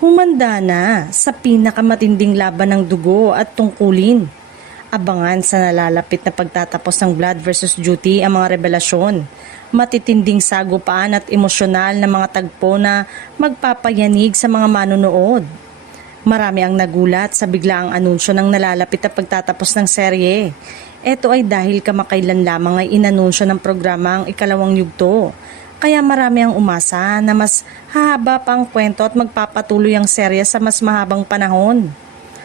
Humanda na sa pinakamatinding laban ng dugo at tungkulin. Abangan sa nalalapit na pagtatapos ng Blood versus Duty ang mga revelasyon, matitinding sagupaan at emosyonal na mga tagpo na magpapayanig sa mga manonood. Marami ang nagulat sa biglaang anunsyo ng nalalapit na pagtatapos ng serye. Ito ay dahil kamakailan lamang ay inanunsyo ng programa ang ikalawang yugto. Kaya marami ang umasa na mas hahaba pa ang kwento at magpapatuloy ang serye sa mas mahabang panahon.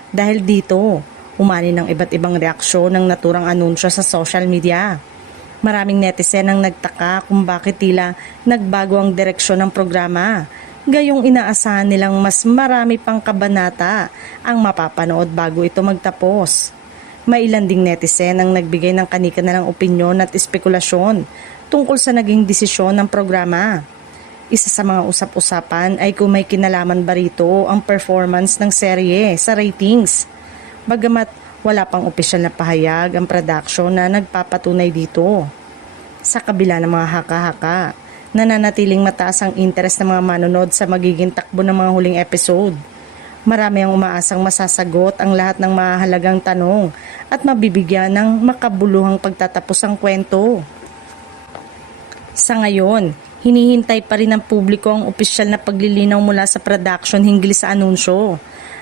Dahil dito, umani ng iba't ibang reaksyon ng naturang anunsyo sa social media. Maraming netizen ang nagtaka kung bakit tila nagbago ang direksyon ng programa. Gayong inaasahan nilang mas marami pang kabanata ang mapapanood bago ito magtapos. May ilan ding netizen ang nagbigay ng kani-kanilang opinyon at espekulasyon tungkol sa naging desisyon ng programa. Isa sa mga usap-usapan ay kung may kinalaman ba rito ang performance ng serye sa ratings. Bagamat wala pang opisyal na pahayag ang production na nagpapatunay dito. Sa kabila ng mga haka-haka, nananatiling mataas ang interest ng mga manonood sa magiging takbo ng mga huling episode. Marami ang umaasang masasagot ang lahat ng mahalagang tanong at mabibigyan ng makabuluhang pagtatapos ang kwento. Sa ngayon, hinihintay pa rin ng publiko ang opisyal na paglilinaw mula sa production hinggil sa anunsyo.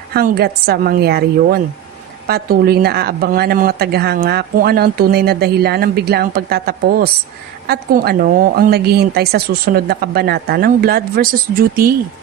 Hanggat sa mangyari yon, patuloy na aabangan ng mga tagahanga kung ano ang tunay na dahilan ng biglaang pagtatapos at kung ano ang naghihintay sa susunod na kabanata ng Blood versus Duty.